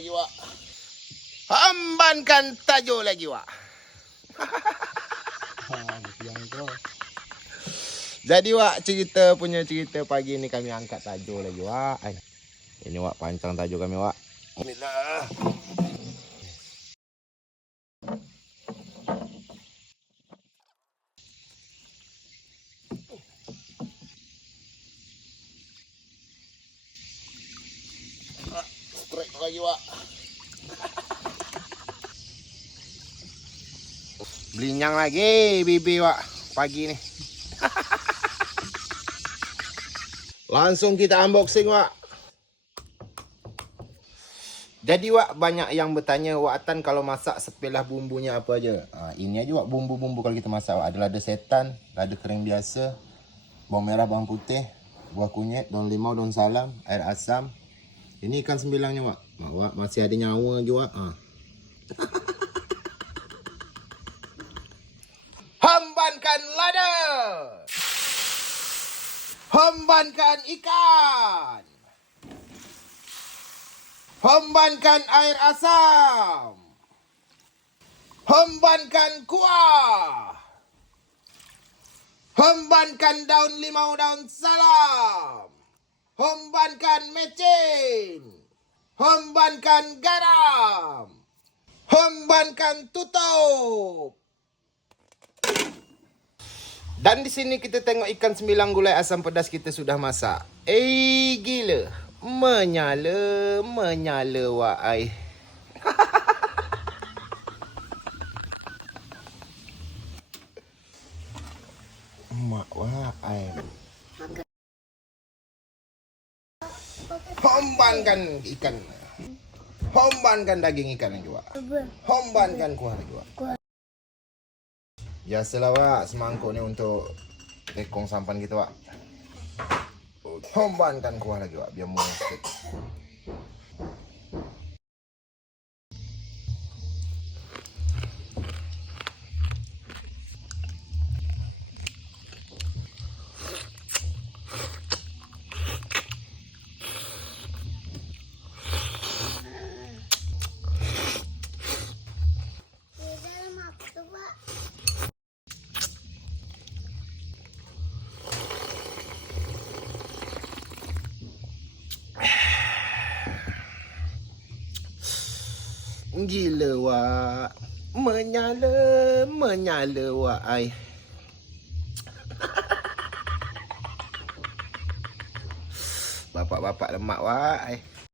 lagi, Wak. Hambankan tajuk lagi, Wak. Jadi, Wak, punya cerita pagi ni kami angkat tajuk lagi, Wak. Ini, Wak, pancang tajuk kami, Wak. Bismillah. Strike lagi, Wak. Belinyang lagi bibi, Wak, pagi ni. Langsung kita unboxing, Wak. Jadi, Wak, banyak yang bertanya, Wak Atan kalau masak sepilah bumbunya apa aja. Ini aja, Wak, bumbu-bumbu kalau kita masak, Wak. Ada lada setan, lada kering biasa, bawang merah, bawang putih, buah kunyit, daun limau, daun salam, air asam. Ini ikan sembilangnya, Wak. Wak masih ada nyawa lagi, Wak. Hambankan lada. Hambankan ikan. Hambankan air asam. Hambankan kuah. Hambankan daun limau, daun salam. Hambankan mecin. Hambankan garam. Hambankan tutup. Dan di sini kita tengok ikan sembilang gulai asam pedas kita sudah masak. Gila. Menyala, Wak ai. Mak, Wak ai. Hombankan ikan. Hombankan daging ikan lagi, Wak. Hombankan kuah lagi, Wak. Biasalah, Wak, semangkuk ni untuk tekong sampan kita, Wak. Hombankan kuah lagi, Wak, biar muat sikit. Gila, Wak. Menyala, Wak ai. Bapak-bapak lemak, Wak ai.